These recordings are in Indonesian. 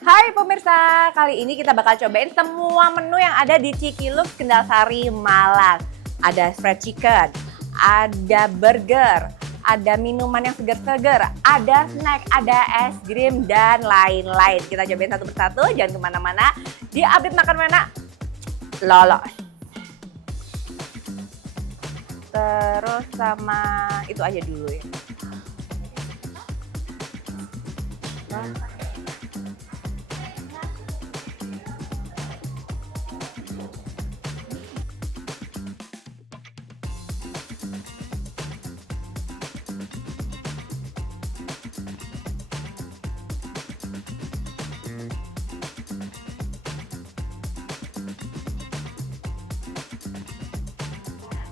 Hai pemirsa, kali ini kita bakal cobain semua menu yang ada di Cikiluk Kendal-Sari, Malang. Ada fried chicken, ada burger, ada minuman yang seger-seger, ada snack, ada es krim, dan lain-lain. Kita cobain satu persatu, jangan kemana-mana. Di Update Makan Mana, lolos. Terus sama itu aja dulu ya.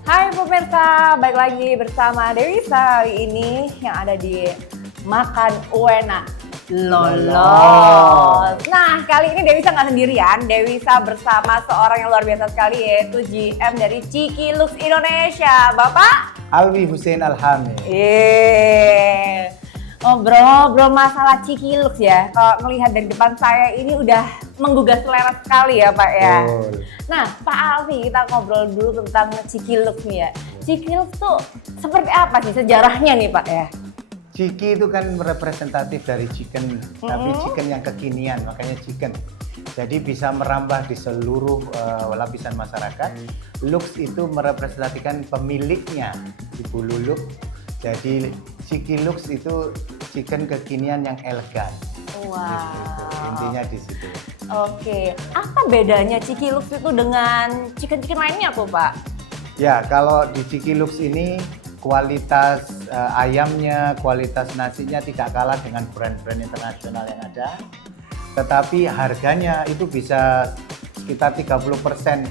Hai pemirsa, balik lagi bersama Dewi Sari ini yang ada di Makan Uena Lolos. Nah, kali ini Dewisa nggak sendirian. Dewisa bersama seorang yang luar biasa sekali, yaitu GM dari Cikiluk Indonesia, Bapak Alwi Hussein Alhamid. Ngobrol masalah Cikiluk ya. Kalau melihat dari depan saya ini udah menggugah selera sekali ya Pak ya. Betul. Nah Pak Alwi, kita ngobrol dulu tentang Cikiluk nih ya. Cikiluk tuh seperti apa sih sejarahnya nih Pak ya? Ciki itu kan representatif dari chicken, tapi chicken yang kekinian, makanya chicken. Jadi bisa merambah di seluruh lapisan masyarakat. Lux itu merepresentasikan pemiliknya, Ibu Luluk. Jadi Cikiluk itu chicken kekinian yang elegan. Wow. Gitu. Intinya di situ. Oke, apa bedanya Cikiluk itu dengan chicken-chicken lainnya tuh Pak? Ya, kalau di Cikiluk ini kualitas ayamnya, kualitas nasinya tidak kalah dengan brand-brand internasional yang ada. Tetapi harganya itu bisa sekitar 30%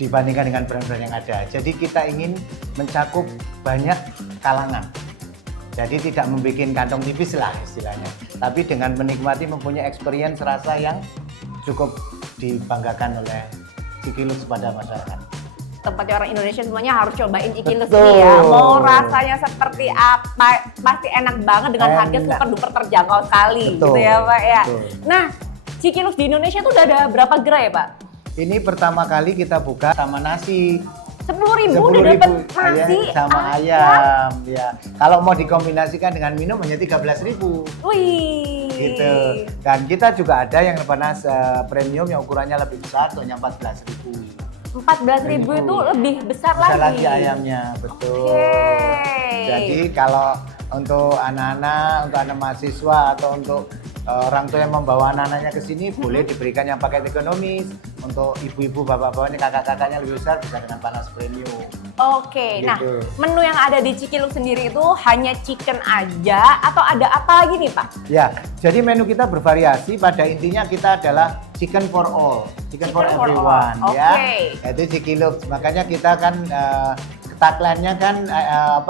dibandingkan dengan brand-brand yang ada. Jadi kita ingin mencakup banyak kalangan. Jadi tidak membuat kantong tipis lah istilahnya. Tapi dengan menikmati mempunyai experience rasa yang cukup dibanggakan oleh Cikiluk kepada masyarakat. Tempatnya orang Indonesia semuanya harus cobain Cikiluk ini ya. Mau rasanya seperti apa, pasti enak banget dengan harga super duper terjangkau sekali. Betul. Gitu ya Pak ya. Betul. Nah, Cikiluk di Indonesia tuh udah ada berapa gerai ya Pak? Ini pertama kali kita buka sama nasi. 10.000 udah dapat nasi sama ayam ya. Kalau mau dikombinasikan dengan minum hanya 13.000. Wih. Gitu. Dan kita juga ada yang panas premium yang ukurannya lebih besar, hanya 14.000. 14.000 itu lebih besar lagi Ayamnya, betul. Oke. Jadi kalau untuk anak-anak, untuk anak mahasiswa atau untuk orang tua yang membawa anak-anaknya ke sini boleh diberikan yang paket ekonomis. Untuk ibu-ibu, bapak-bapaknya, kakak-kakaknya lebih besar bisa dengan panas premium. Oke, Gitu. nah menu yang ada di Cikiluk sendiri itu hanya chicken aja atau ada apa lagi nih Pak? Ya, jadi menu kita bervariasi. Pada intinya kita adalah chicken for all, chicken for everyone, all. ya. Oke. Itu Cikiluk. Makanya kita kan tagline-nya kan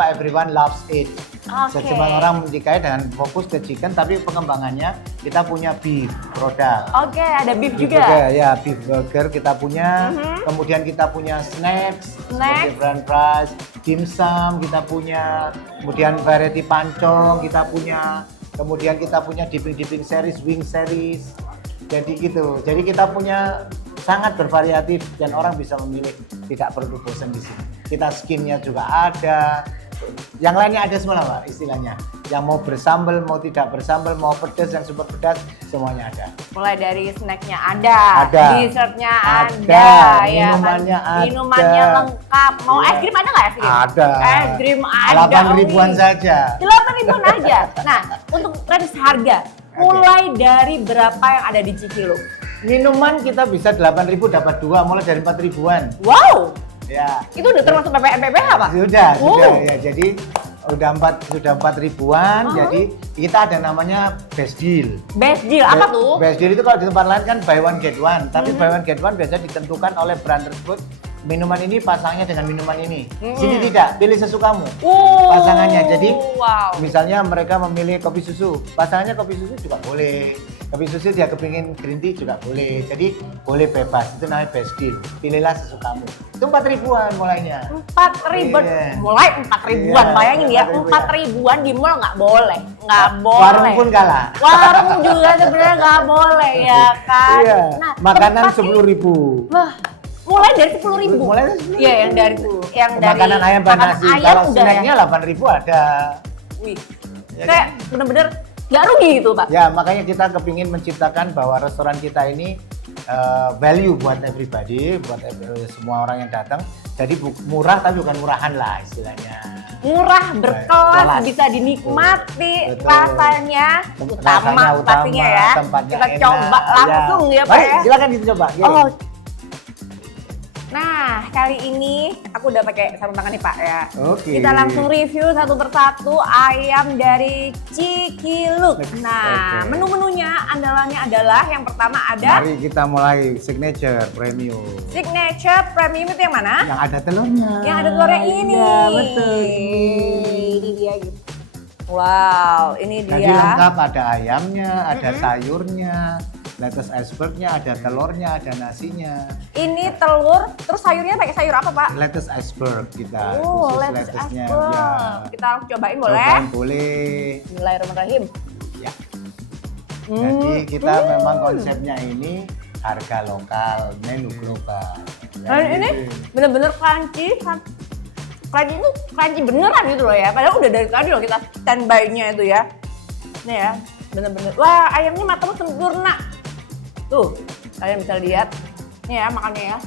everyone loves it. Oke. Semua orang menyukai dengan fokus ke chicken, tapi pengembangannya kita punya beef produk. Oke, ada beef juga. Ya, beef burger kita punya. Kemudian kita punya snacks, seperti french fries, dimsum kita punya. Kemudian variety pancong kita punya. Kemudian kita punya dipping series, wing series. Jadi gitu. Jadi kita punya sangat bervariatif dan orang bisa memilih, tidak perlu bosan di sini. Kita skinnya juga ada. Yang lainnya ada semua Pak istilahnya. Yang mau bersambal, mau tidak bersambal, mau pedas, yang super pedas, semuanya ada. Mulai dari snacknya ada, dessertnya ada, ya minumannya kan? ada. Minumannya lengkap. Mau es krim ada nggak es krim? Ada. Es krim ada. 8.000-an saja. 8.000-an aja. Nah, untuk range harga, mulai dari berapa yang ada di Cikiluk? Minuman kita bisa 8.000 dapat 2, mulai dari 4.000-an. Wow. Ya. Itu udah termasuk PPN PPH Pak? Sudah ya. Jadi sudah 4.000-an. Jadi kita ada namanya best deal. Best deal apa tuh? Best deal itu kalau di tempat lain kan buy one get one, tapi buy one get one biasanya ditentukan oleh brand tersebut. Minuman ini pasangnya dengan minuman ini. Sini tidak, pilih sesukamu. Pasangannya. Jadi misalnya mereka memilih kopi susu, pasangannya kopi susu juga boleh. Kopi susu dia kepingin green tea juga boleh. Jadi boleh bebas. Itu namanya best deal. Pilihlah sesukamu. Itu 4.000-an mulainya. 4.000-an, Iya. mulai 4.000-an, Iya, bayangin ya, 4.000-an. 4.000-an di mall nggak boleh, nggak boleh. Warung pun kalah. Warung juga sebenarnya nggak boleh ya kan. Iya. Nah, Makanan tempatnya- 10.000. Wah, mulai dari 10.000. Mulai dari 10.000. Iya, yang dari Makanan ayam makanan nasi. ayam Kalau udah snacknya 8.000 ada. Wih, Ya kayak bener-bener nggak rugi gitu Pak. Ya, makanya kita kepingin menciptakan bahwa restoran kita ini value buat everybody, buat semua orang yang datang. Jadi murah tapi bukan murahan lah istilahnya. Murah, berkelas, Kelas. bisa dinikmati, Betul. rasanya Rasanya utama pastinya ya. tempatnya Kita enak. coba langsung ya Pak Baik, ya. silakan dicoba. Yuk. Oh. Nah, kali ini aku udah pakai sarung tangan nih Pak ya. Oke. Kita langsung review satu persatu ayam dari Cikiluk. Nah, Oke. menu-menunya andalannya adalah yang pertama ada Mari kita mulai signature premium. signature premium itu yang mana? Yang ada telurnya. Yang ada telurnya ini. Iya, betul. Ini dia gitu. Wow, ini dia. Jadi lengkap, ada ayamnya, ada sayurnya, lettuce icebergnya, ada telurnya, ada nasinya. Ini telur, terus sayurnya pakai sayur apa Pak? Lettuce iceberg kita, Oh, khusus lettuce lettuce-nya. iceberg. Ya. Kita cobain boleh? Cobain boleh. Bismillahirrahmanirrahim. Ya. Jadi kita memang konsepnya ini harga lokal, menu global. Ya, Dan ini gitu. bener-bener crunchy. Crunchy itu crunchy beneran gitu loh ya. Padahal udah dari tadi loh kita standby-nya itu ya. Nih ya, bener-bener. Wah, ayamnya matang sempurna. Tuh, kalian bisa lihat. Nih ya, makannya ya.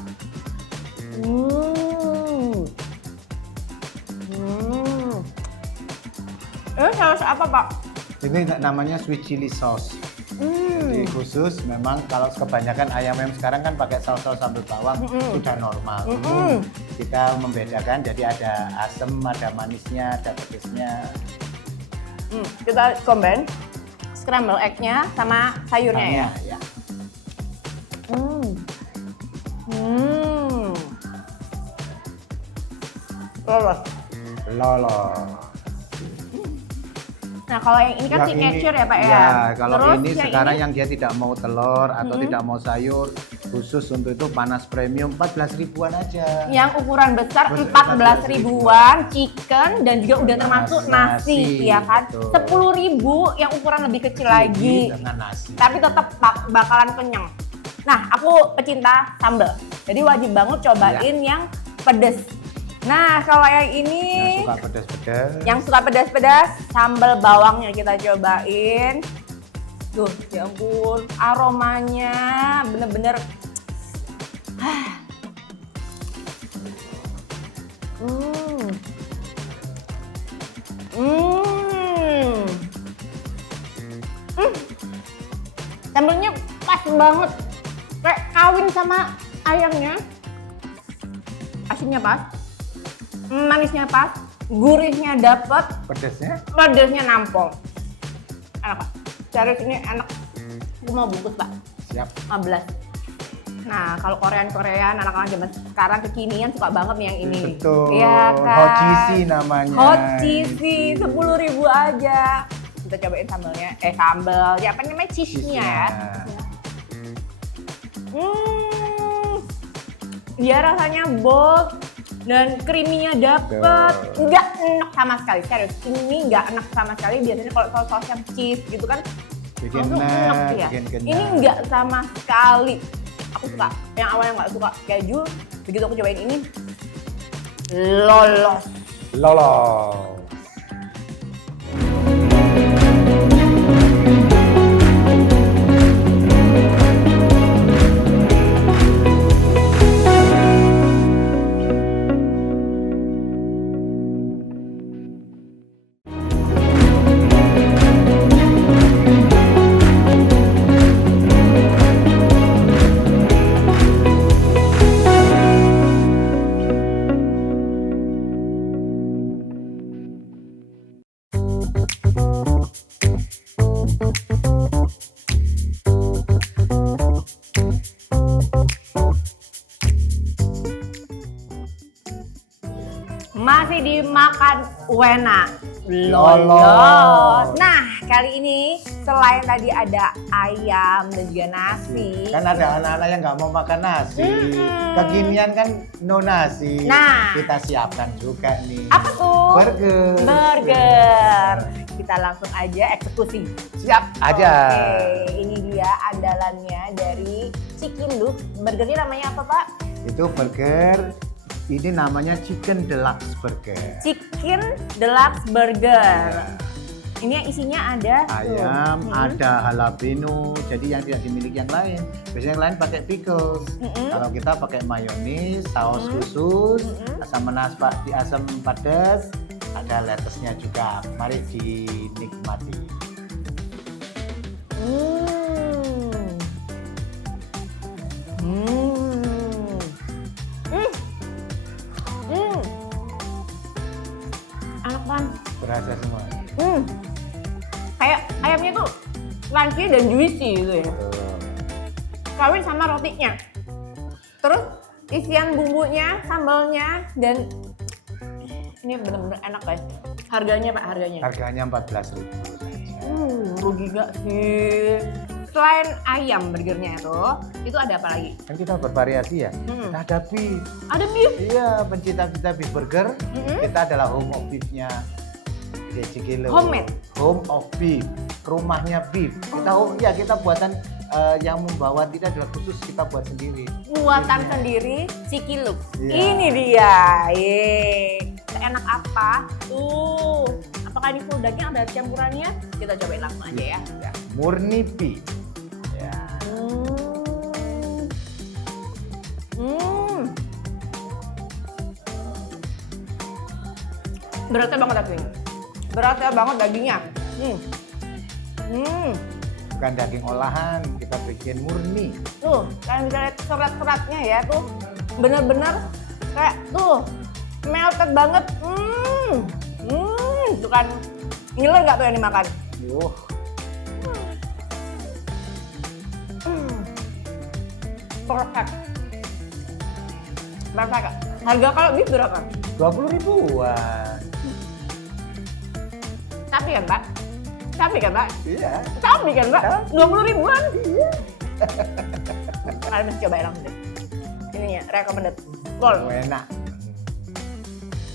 Ini saus apa Pak? Ini namanya sweet chili sauce. Jadi khusus memang kalau kebanyakan ayam sekarang kan pakai saus-saus sambal bawang sudah normal. Kita membedakan jadi ada asam, ada manisnya, ada pedesnya. Kita combine scramble egg-nya sama sayurnya ya. Ya. Lolos. Lolos. Nah kalau yang ini kan Yang signature ini- ya Pak ya. Ya, kalau Terus ini yang sekarang ini, yang dia tidak mau telur atau tidak mau sayur, khusus untuk itu panas premium 14.000-an aja. yang ukuran besar 14 14 ribuan, chicken dan juga udah termasuk nasi, Nasi, ya kan. betul. 10.000 yang ukuran lebih kecil lagi. Dengan nasi. Tapi tetap bakalan kenyang. Nah, aku pecinta sambal. Jadi wajib banget cobain yang pedes. Nah, kalau yang ini Yang suka pedas-pedas. yang suka pedas-pedas, sambal bawangnya kita cobain. Tuh, ya ampun, aromanya bener-bener. Sambalnya pas banget, kayak kawin sama ayamnya. Asinnya pas, manisnya pas, gurihnya dapet, Pedasnya? pedasnya nampol. Enak Pak, serius ini enak. Aku mau bungkus Pak, Siap. 15. Nah kalau Korean anak-anak zaman sekarang kekinian suka banget nih yang ini. Betul. Iya kan? Hot cheesy namanya. Hot cheesy, 10.000 aja. Kita cobain sambalnya, sambal, ya apa namanya, cheese-nya ya. Dia rasanya bold dan creamy-nya dapet, nggak enak sama sekali, serius. Ini nggak enak sama sekali. Biasanya kalau saus-saus yang cheese gitu kan, Bikin langsung enak tuh ya. bikin kenyang. Ini nggak sama sekali. Aku suka. Yang awalnya nggak suka keju, begitu aku cobain ini, lolos. Lolos. Masih dimakan Wena. Lolos. Nah, kali ini selain tadi ada ayam dan juga nasi. Kan ada anak-anak yang nggak mau makan nasi. Kekinian kan no nasi. Nah. Kita siapkan juga nih. Apa tuh? Burger. Burger. Kita langsung aja eksekusi. Siap aja. Oke, ini dia andalannya dari Cikiluk. Burgernya namanya apa, Pak? Itu burger. Ini namanya Chicken Deluxe Burger. Chicken Deluxe Burger. Ini yang isinya ada Ayam, ada jalapeno, jadi yang tidak dimiliki yang lain. Biasanya yang lain pakai pickles. Kalau kita pakai mayonis, saus khusus, asam asam pedas, ada lettuce-nya juga. Mari dinikmati. Enak kan? Berasa semua. Kayak ayamnya tuh crunchy dan juicy gitu ya. Kawin sama rotinya. Terus isian bumbunya, sambalnya, dan ini bener-bener enak guys. Harganya Pak, harganya? Harganya 14.000 saja. Rugi gak sih? Selain ayam burgernya itu ada apa lagi? Kan kita bervariasi ya. Kita ada beef. Ada beef? Iya, pencinta beef burger. Kita adalah home of beef-nya Cikiluk. Homemade? Home of beef. Rumahnya beef. Kita buatan yang membawa kita adalah khusus kita buat sendiri. Buatan sendiri Cikiluk. Iya. Ini dia. Enak apa? Tuh. Apakah ini full daging ada campurannya? Kita cobain langsung aja ya. Ya, murni beef. Ya. Beratnya banget daging. Beratnya banget dagingnya. Bukan daging olahan, kita bikin murni. Tuh, kalian bisa lihat serat-seratnya ya tuh. Bener-bener kayak tuh melted banget. Tuh kan ngiler nggak tuh yang dimakan? Perfect. Perfect. Harga kalau beef berapa? 20 ribuan. Sapi kan Pak? Sapi kan Pak? Iya. Sapi kan Pak? 20 ribuan? Iya. Kalian mesti cobain langsung deh. Ininya, recommended. Full. Enak.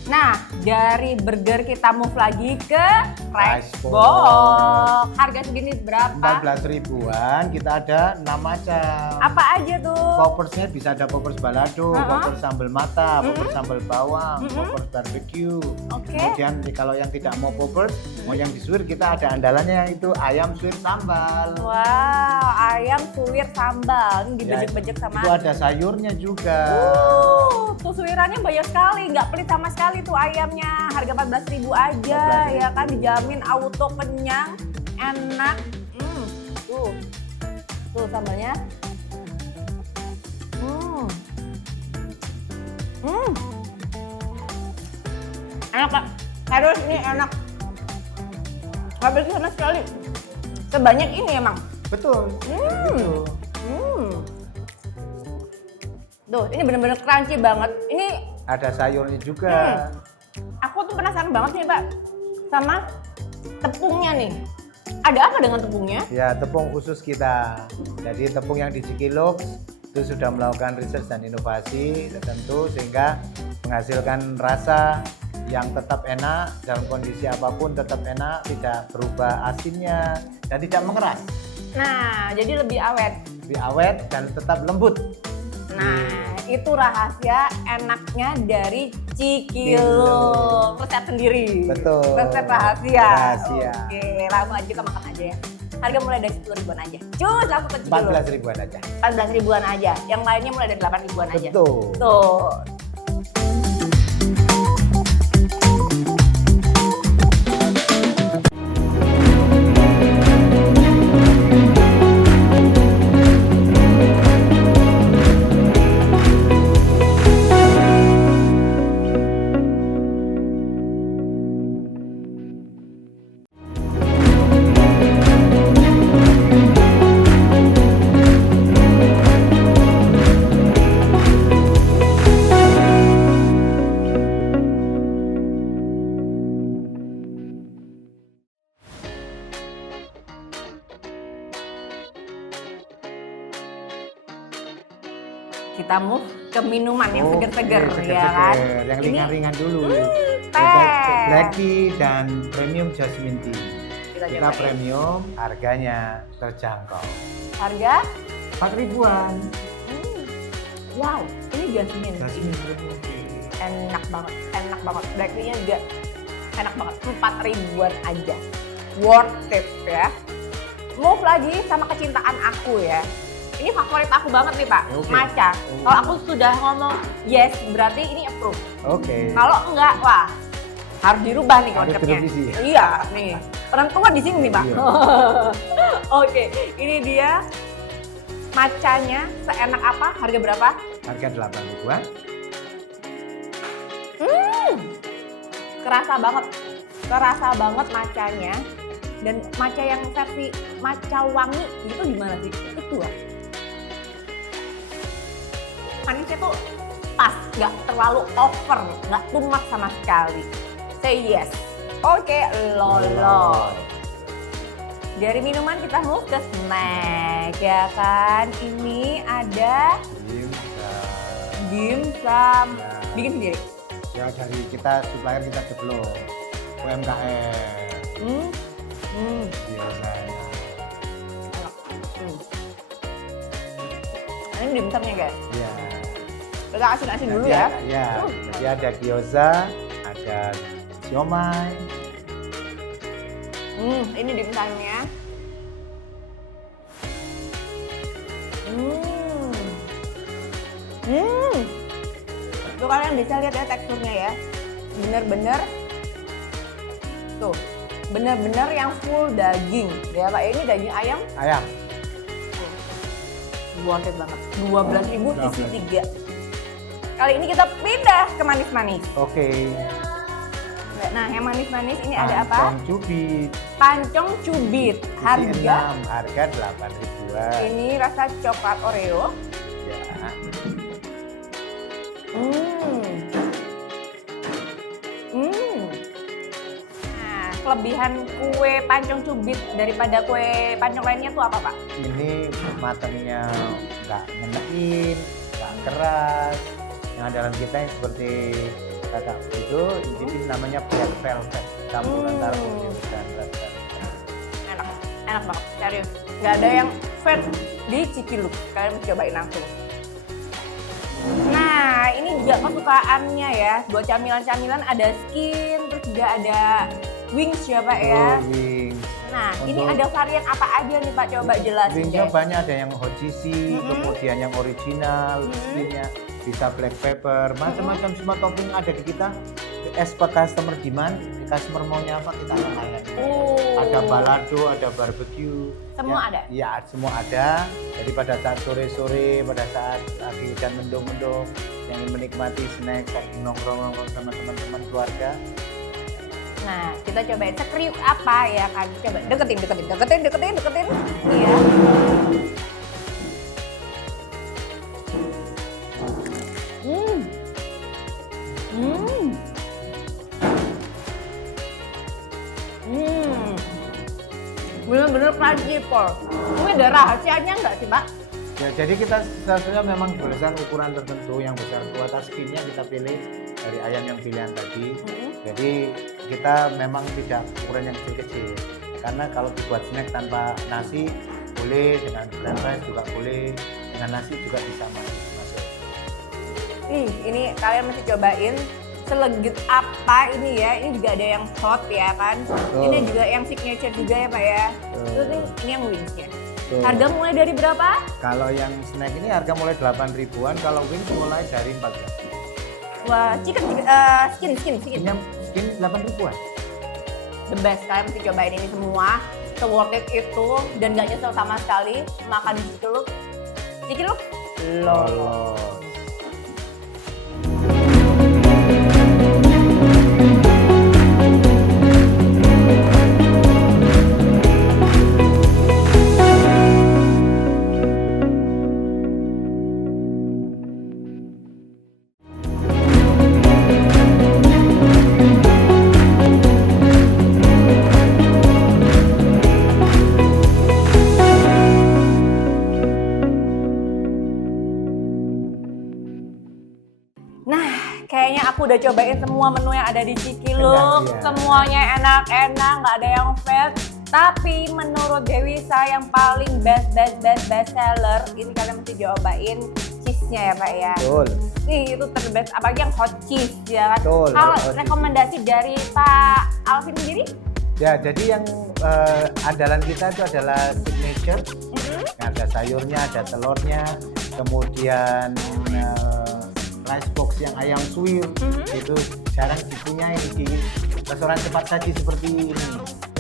Nah, dari burger kita move lagi ke rice Rice box. box. Harga segini berapa? 14 ribuan, kita ada 6 macam. Apa aja tuh? Poppersnya bisa ada poppers balado, poppers sambal mata, poppers sambal bawang, poppers barbecue. Oke. Kemudian kalau yang tidak mau poppers, mau yang disuir, kita ada andalannya yaitu ayam suir sambal. Wow, ayam suwir sambal. Ini dibejek-bejek sama. Itu ada sayurnya juga. Tuh suirannya banyak sekali, nggak pelit sama sekali tuh ayamnya. Harga 14.000 aja, 14.000. ya kan, dijamin auto kenyang, enak. Tuh sambalnya. Enak Pak, serius ini enak. Nggak pelit sama sekali. Sebanyak ini emang. Betul. Betul. Tuh, ini bener-bener crunchy banget. Ini Ada sayurnya juga. aku tuh penasaran banget nih Pak sama tepungnya nih. Ada apa dengan tepungnya? Ya, tepung khusus kita. Jadi tepung yang di Cikiluk itu sudah melakukan riset dan inovasi tertentu sehingga menghasilkan rasa yang tetap enak dalam kondisi apapun, tetap enak, tidak berubah asinnya dan tidak mengeras. Nah, jadi lebih awet. Lebih awet dan tetap lembut. Nah, itu rahasia enaknya dari Cikiluk. Resep sendiri. Betul. Resep rahasia. Rahasia. Oke, langsung aja kita makan aja ya. Harga mulai dari 10 ribuan aja. Cus, langsung ke Cikiluk. 14 ribuan aja. 14 ribuan aja. Yang lainnya mulai dari 8 ribuan aja. Betul. Tuh. Kita move ke minuman yang Oke, seger-seger ya seger-seger. kan. Yang Ini ringan-ringan dulu. teh. Black tea dan premium jasmine tea. Kita Kita cobain. premium, harganya terjangkau. Harga 4 ribuan. wow, ini jasmine. Jasmine premium tea. Enak banget, enak banget. Black tea-nya juga enak banget. 4 ribuan aja. Worth it ya. Move lagi sama kecintaan aku ya. Ini favorit aku banget nih Pak, Oke. matcha. Kalau aku sudah ngomong yes, berarti ini approve. Oke. Kalau enggak, wah harus dirubah nih Harus konsepnya. direvisi. Iya, nih penentuan di sini nih Pak. Iya. Oke, ini dia matchanya seenak apa? Harga berapa? Harga 8 ribuan. Kerasa banget matchanya. Dan matcha yang versi matcha wangi itu gimana sih? Itu lah. Manisnya tuh pas, nggak terlalu over, nggak too much sama sekali. Say yes. Oke, lolos. Dari minuman kita move ke snack, ya kan? Ini ada dimsum. Bikin sendiri. Ya dari kita supplier kita develop UMKM. Biasa. Enak. Ini dimsumnya guys. Iya. Kita asin-asin dulu ya. Ya, jadi ada gyoza, ada siomay. Ini dimsumnya. Tuh kalian bisa lihat ya teksturnya ya. Bener-bener tuh, bener-bener yang full daging. Ya Pak, ini daging ayam Ayam. worth it banget. 12.000 isi 3. Kali ini kita pindah ke manis-manis. Oke. Nah, yang manis-manis ini ada apa? Pancong cubit. Pancong cubit. Isi Harga 6, harga 8 ribuan. ini rasa coklat Oreo. Ya. Nah, kelebihan kue pancong cubit daripada kue pancong lainnya tuh apa Pak? Ini matangnya nggak ngenekin, nggak keras. Yang andalan kita yang seperti kata itu, ini namanya black velvet, campuran antara putih dan red velvet. Enak banget, serius. Nggak ada yang fat di Cikiluk. Kalian bisa cobain langsung. Nah, ini juga kesukaannya ya. Buat camilan-camilan ada skin, terus juga ada wings ya Pak ya. Wings. Nah, ini Untuk- ada varian apa aja nih Pak? Coba jelasin Wingsnya deh. banyak, ada yang HOCC, kemudian yang original, skinnya bisa black pepper, macam-macam semua topping ada di kita. As per customer demand, customer maunya apa kita akan layani. Ada balado, ada barbecue. Semua ada? Ya, semua ada. Jadi pada saat sore-sore, pada saat lagi hujan mendung-mendung, yang ingin menikmati snack, nongkrong-nongkrong sama teman-teman keluarga. Nah, kita cobain sekriuk apa ya kan? Coba deketin. Nih ya. Bener-bener crunchy, Pol. Ini ada rahasianya nggak sih, Pak? Ya, jadi kita sebenarnya memang berdasarkan ukuran tertentu, yang besar kualitas skinnya kita pilih dari ayam yang pilihan tadi. Jadi kita memang tidak ukuran yang kecil-kecil. Karena kalau dibuat snack tanpa nasi boleh, dengan grand rice juga boleh, dengan nasi juga bisa masuk. Ini kalian mesti cobain selegit apa ini ya. Ini juga ada yang hot ya kan. Ini juga yang signature juga ya Pak ya. Terus ini yang wingsnya. Harga mulai dari berapa? Kalau yang snack ini harga mulai 8 ribuan, kalau wings mulai dari 14. Wah, skin. Skinnya skin 8 ribuan. The best, kalian mesti cobain ini semua. Se-worth it itu dan gak nyesel sama sekali makan di Cikiluk. Lolos. udah cobain semua menu yang ada di Cikiluk, Iya. semuanya enak-enak, nggak ada yang flat. Tapi menurut Dewi saya yang paling best seller, ini kalian mesti cobain cheese-nya ya Pak ya. Betul. Itu terbest, apalagi yang hot cheese ya kan. Betul, Kalau hot cheese. rekomendasi dari Pak Alvin sendiri? Ya, jadi yang andalan kita itu adalah signature. Ada sayurnya, ada telurnya, kemudian rice box yang ayam suwir, itu jarang dipunyai di restoran cepat saji seperti ini.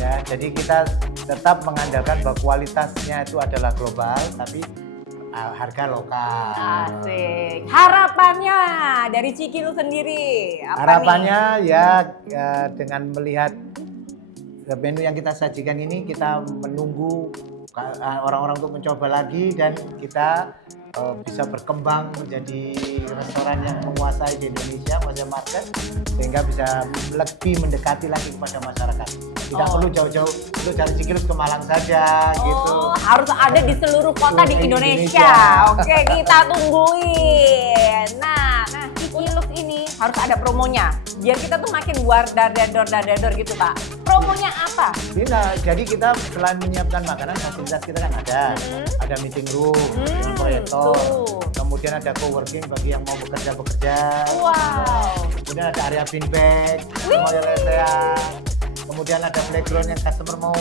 Ya, jadi kita tetap mengandalkan bahwa kualitasnya itu adalah global, tapi harga lokal. Asik. Harapannya dari Cikiluk sendiri apa Harapannya ya dengan melihat menu yang kita sajikan ini, kita menunggu orang-orang untuk mencoba lagi dan kita bisa berkembang menjadi restoran yang menguasai di Indonesia, menguasai market, sehingga bisa lebih mendekati lagi kepada masyarakat. Tidak perlu jauh-jauh itu dari Cikiluk ke Malang saja gitu. Harus ada di seluruh kota di Indonesia. Oke, kita tungguin. Nah, Cikiluk ini harus ada promonya. Biar kita tuh makin dar gitu Pak. Promonya apa? Jadi kita selain menyiapkan makanan, fasilitas kita kan ada meeting room, dengan proyektor, kemudian ada co-working bagi yang mau bekerja. Wow. Kemudian ada area beanbag, mau lesehan. Kemudian ada playground yang customer mau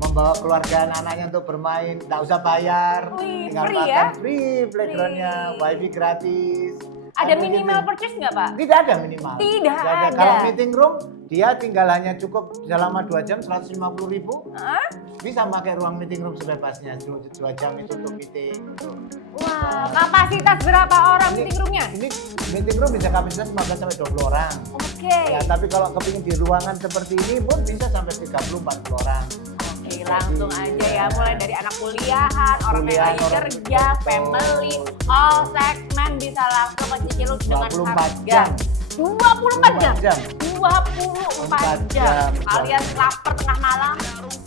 membawa keluarga anak-anaknya untuk bermain, nggak usah bayar, tinggal free makan, ya? free playgroundnya, wifi gratis. Ada minimal purchase nggak Pak? Tidak ada minimal. Tidak ada. Kalau meeting room, dia tinggal hanya cukup selama 2 jam 150.000. Bisa pakai ruang meeting room sebebasnya, 2 jam itu untuk meeting. Wah, kapasitas berapa orang meeting roomnya? Ini meeting room bisa kapasitas 15 sampai 20 orang. Oke. Ya, tapi kalau kepingin di ruangan seperti ini pun bisa sampai 30-40 orang. Oke, langsung aja ya, mulai dari anak kuliahan, orang yang lagi kerja, family, all segmen bisa langsung ke Cikiluk dengan 24 harga jam. 24 jam. 24 24 jam. Alias lapar tengah malam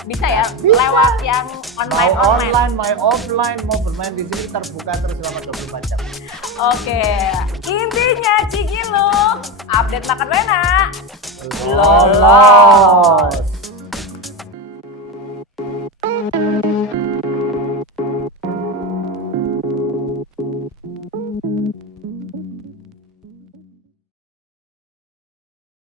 bisa ya Bisa. lewat yang Mau online. mau offline, mau bermain di sini terbuka terus selama 24 jam. Oke, intinya Cikiluk update makan enak. Lolos.